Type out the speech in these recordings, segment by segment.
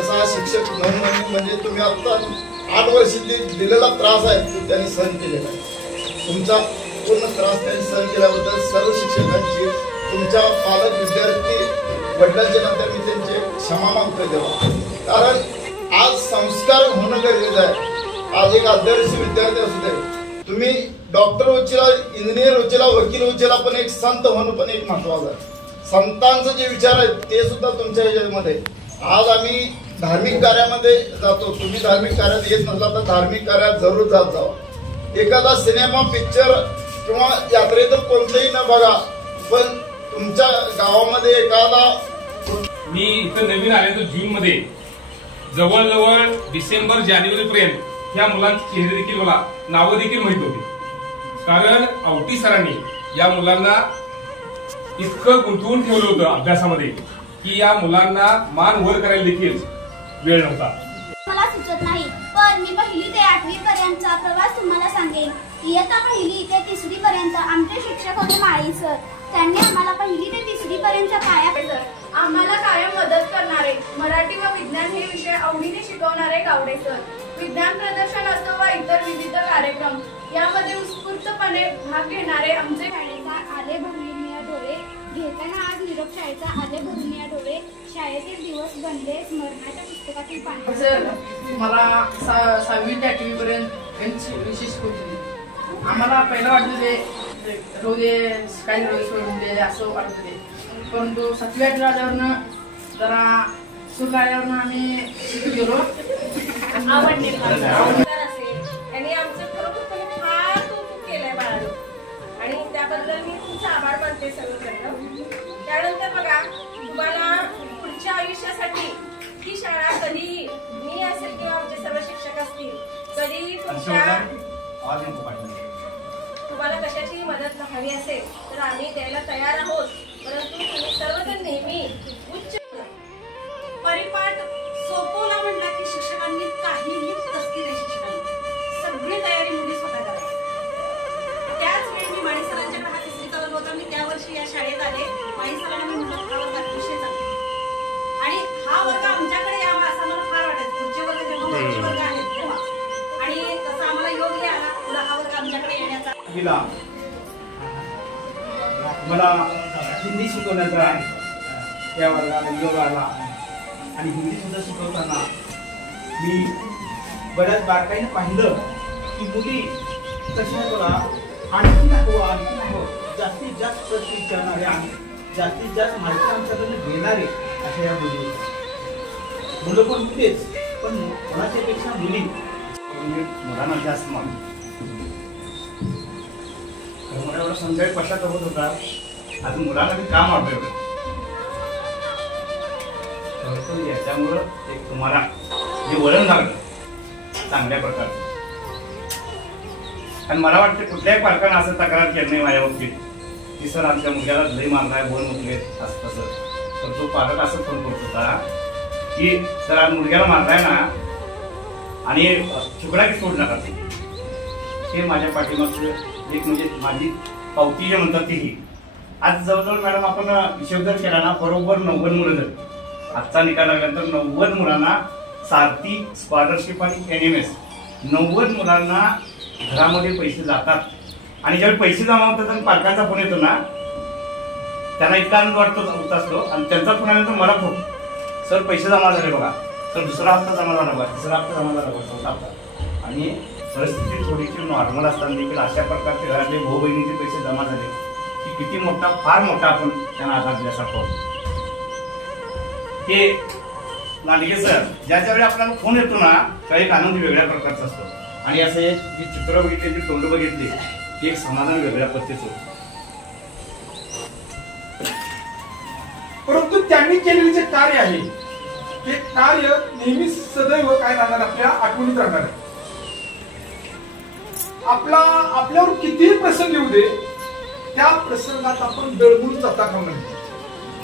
तसा शिक्षक म्हणजे तुम्ही आता 8 वर्ष दिलेला त्रास आहे तो त्यांनी सहन केलेला आहे। तुमचा पूर्ण त्रास त्यांनी सहन केल्याबद्दल सर्व शिक्षकांची, तुमच्या पालक, विद्यार्थी, वडिलांच्या नंतर मी त्यांचे क्षमा मागतो देवा। कारण आज संस्कार होणं गरजेचं आहे। आज एक आदर्श विद्यार्थी असू दे, तुम्ही डॉक्टर उचला, इंजिनियर उचला, वकील उचला, पण एक संत होणं पण एक महत्वाचं आहे। संतांचे जे विचार आहेत ते सुद्धा तुमच्या ह्याच्यामध्ये। आज आम्ही धार्मिक कार्यामध्ये जातो, तुम्ही धार्मिक कार्यात येत नसला तर धार्मिक कार्यात जरूर जात जावा। एखादा सिनेमा, पिक्चर किंवा यात्रेत कोणतेही न बघा, पण तुमच्या गावामध्ये एखादा, मी इथं नवीन आले तर जून मध्ये जवळजवळ डिसेंबर जानेवारी पर्यंत ह्या मुलांचे चेहरे देखील मला, नावं देखील माहित होती। कारण आवटी सरांनी या मुलांना इतकं गुंतवून ठेवलं होतं अभ्यासामध्ये की या मुलांना मान वर करायला देखील वेळ नव्हता। मला सुचत नाही, पण मी 1ली ते 8वी पर्यंतचा प्रवास तुम्हाला सांगेन। इयत्ता 1ली ते 3री पर्यंत आमचे शिक्षक होते माळी सर। त्यांनी आम्हाला 1ली ते 3री पर्यंतच्या पाया आम्हाला कायम मदत करणारे, मराठी व विज्ञान हे विषय आवडीने शिकवणारे गावडे सर। विज्ञान प्रदर्शन असो व इतर विविध कार्यक्रम यामध्ये उत्स्फूर्तपणे भाग घेणारे आमचे शाळेचा आले भरून या डोळे घेताना आज निरोप शाळेचा आले भरून या डोळे शाळेतील दिवस बनले स्मरणाच्या पुस्तकातील पाने। सर मला 6वी ते 8वी पर्यंत विशेष होती। आम्हाला पहिलं वाटत होते रोजे काही रोज सोडून दे असं वाटत होते, परंतु 7वी 8वी आल्यावरनं जरा सुख आल्यावरनं आम्ही शिकत गेलो। आवडले त्यांनी आमचं खरोखर फार कौतुक केलंय बाळानं, आणि त्याबद्दल मी तुमचा आभार मानते सर्वकडनं। त्यानंतर बघा, तुम्हाला पुढच्या आयुष्यासाठी ही शाळा कधी, मी असेल किंवा आमचे सर्व शिक्षक असतील, कधी तुम्हाला कशाची मदत हवी असेल तर आम्ही द्यायला तयार आहोत। परंतु तुम्ही सर्वजण नेहमी उच्च परिपाठ सोपवला म्हटला की शिक्षकांनी काहीही तस्की नाही, शिक्षकांनी सगळी तयारी मुली स्वतः करायची। त्याच वेळी मी माळी सरांच्याकडे हा 3रीचा वर्ग होता, मी त्या वर्षी या शाळेत आले। माळी सरांना मी म्हटलं हा वर्ग अतिशय चांगला, आणि हा वर्ग आमच्याकडे यावा असं आम्हाला फार वाटायचं। पुढचे वर्ग जेव्हा मागचे वर्ग आहेत तेव्हा, आणि तसा आम्हाला योग आला पुढे हा वर्ग आमच्याकडे येण्याचा। मला हिंदी शिकवण्याचा या वर्गाला योग आला, आणि हिंदी सुद्धा शिकवताना मी बऱ्याच बारकाईने पाहिलं की मुली कशा बघा आणखी नको जास्तीत जास्त प्रश्न विचारणारे आणि जास्तीत जास्त माहिती आमच्याकडे घेणारे अशा या मुली। मुलं पण होतेच, पण कोणाच्या पेक्षा मुली मुलांना जास्त मागतो। मला एवढा संशय कशात होत होता, अजून मुलांना मी काम वाटत याच्यामुळं एक तुम्हाला जे वळण लागलं चांगल्या प्रकारचं। आणि मला वाटतं कुठल्याही पालकांना असं तक्रार केली नाही माझ्या बाबतीत की सर आमच्या मुलग्याला लई मारलाय, बोल मुलगे असं तसं, तर तो पालक असं फोन करत होता की सर आज मुलग्याला मारलाय ना, आणि चुकडा की सोड नका। हे माझ्या पाठीमागचं एक म्हणजे माझी पावती जे म्हणतात तीही। आज जवळजवळ मॅडम आपण हिशोब केला ना, बरोबर 90 मुलं जर आजचा निकाल लागल्यानंतर 90 मुलांना सारथी, स्कॉलरशिप आणि NMS 90 मुलांना घरामध्ये पैसे जातात। आणि ज्यावेळी पैसे जमा होतात आणि पालकांचा फोन येतो ना, त्यांना इतका आनंद होत असतो, आणि त्यांचा फोन आल्यानंतर मला खूप सर पैसे जमा झाले बघा, सर दुसरा हप्ता जमा झाला बघा, तिसरा हप्ता जमा झाला बघा, चौथा हप्ता। आणि परिस्थिती थोडीशी नॉर्मल असताना देखील अशा प्रकारचे घरातले भाऊ बहिणीचे पैसे जमा झाले की किती मोठा, फार मोठा आपण त्यांना आधार दिल्यासारखं होतो। हे लांडगे सर ज्याच्या वेळी आपल्याला फोन येतो ना, त्यावेळी एक आनंद वेगळ्या प्रकारचा असतो, आणि असं एक चित्र बघितले, जी तोंड बघितली, एक समाधान वेगळ्या पद्धतीचं होतं। परंतु त्यांनी केलेले जे कार्य आहे ते कार्य नेहमी सदैव काय राहणार, आपल्या आठवणीत राहणार आहे। आपल्यावर कितीही प्रसंग येऊ दे, त्या प्रसंगात आपण दळमून जाता कामा नये,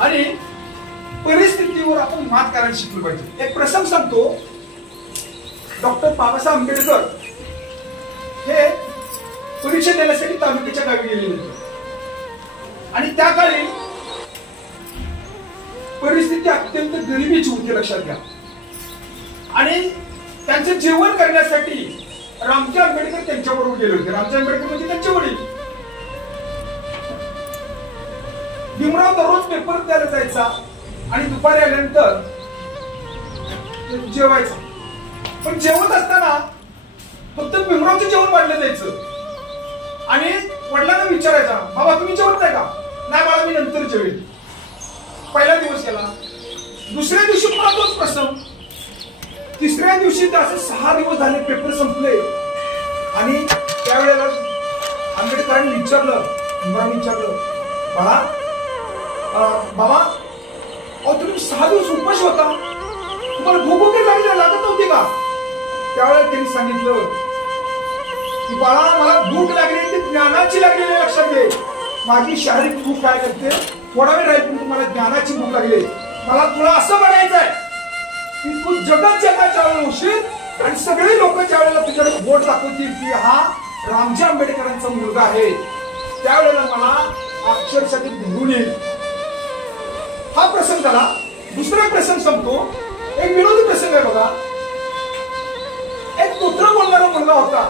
आणि परिस्थितीवर आपण मात करायला शिकलो पाहिजे। एक प्रसंग सांगतो, डॉक्टर बाबासाहेब आंबेडकर हे परीक्षा देण्यासाठी तालुक्याच्या गावी गेले होते, आणि त्या काळी परिस्थिती अत्यंत गरिबीची होती, लक्षात घ्या। आणि त्यांचं जेवण करण्यासाठी रामजी आंबेडकर त्यांच्याबरोबर गेले होते. रामजी आंबेडकर म्हणजे त्यांचे वडील. भीमराव दररोज पेपर द्यायला जायचा आणि दुपारी आल्यानंतर जेवायचा. पण जेवत असताना फक्त भीमरावचं जेवण वाढलं जायचं आणि वडिलांना विचारायचा, बाबा तुम्ही जेवत नाही का? नाही बाळा, मी नंतर जेवेल. पहिला दिवस गेला. दुसऱ्या दिवशी पुन्हा तोच प्रसंग. तिसऱ्या दिवशी तर असं 6 दिवस झाले, पेपर संपले आणि त्यावेळेला आंबेडकरांनी विचारलं, भीमरावांनी विचारलं, बाबा अहो तुम्ही 6 दिवस उपाशी होता, तुम्हाला भूक वगैरे लागत नव्हती का? त्यावेळेला त्यांनी सांगितलं की बाळा, मला भूक लागली ती ज्ञानाची लागलेली, लक्षात घे. माझी शारीरिक भूक काय करते, थोडा वेळ राहील, पण तुम्हाला ज्ञानाची भूक लागली. मला तुला असं म्हणायचं आहे की तू जगाच्या वेळेला होशील आणि सगळे लोक ज्या वेळेला तुझ्याकडे बोट दाखवतील की हा रामजी आंबेडकरांचा मुलगा आहे, त्यावेळेला मला अक्षरशः भरून येईल. हा प्रसंग झाला. दुसरा प्रसंग संपतो. एक विनोदी प्रसंग आहे बघा. एक पुत्र बोलणारा मुलगा होता,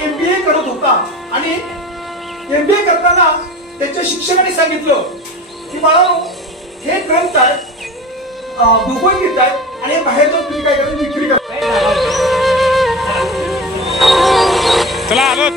MBA करत होता आणि MBA करताना त्याच्या शिक्षकाने सांगितलं की बाळा, हे ग्रंथ आहे, भगवद्गीता आहे आणि बाहेर जाऊन तुम्ही काय करता, विक्री करता. चला आलोच.